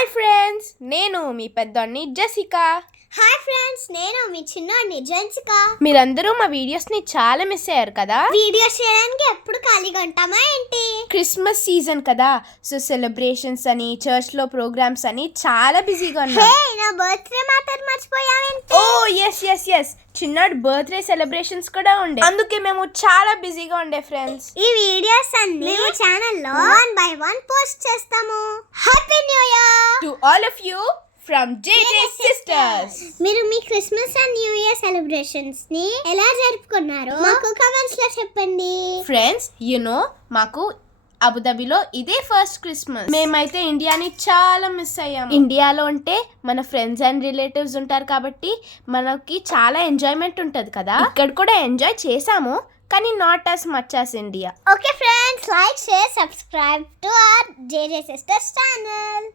Hi friends, నేను మీ పెద్దోడిని Jessica. Hi friends, నేను మీ చిన్నోడిని జెన్సికా. మీరందరూ మా వీడియోస్ని చాలా మిస్ అయ్యారు కదా. వీడియోస్ చేయడానికి ఎప్పుడు ఖాళీగా ఉంటామా ఏంటి? క్రిస్మస్ సీజన్ కదా, సో సెలబ్రేషన్స్ అని, చర్చ్లో ప్రోగ్రామ్స్ అని చాలా బిజీగా హే, ఉన్నాం. నా బర్త్డే మ్యాటర్ మర్చిపోయావేంటి? ఓ ఎస్ చిన్నాడు బర్త్డే సెలబ్రేషన్స్ కూడా ఉండే, అందుకే మేము చాలా బిజీగా ఉండే ఫ్రెండ్స్. ఈ వీడియోస్ అన్ని మేము ఛానల్లో 1 by 1 పోస్ట్ చేస్తాము. Happy new year to all of you from JJ Sisters. మీరు మీ Christmas and new year celebrations ని ఎలా జరుపుకున్నారు మాకు కామెంట్స్ లో చెప్పండి. ఫ్రెండ్స్, మాకు అబుదాబిలో ఇదే ఫస్ట్ క్రిస్మస్. మేమైతే ఇండియాని చాలా మిస్ అయ్యాము. ఇండియాలో అంటే మన ఫ్రెండ్స్ అండ్ రిలేటివ్స్ ఉంటారు కాబట్టి మనకి చాలా ఎంజాయ్మెంట్ ఉంటుంది కదా. ఇక్కడ కూడా ఎంజాయ్ చేసాము, కానీ not as much as India. Okay friends, like share subscribe to our JJ Sisters channel.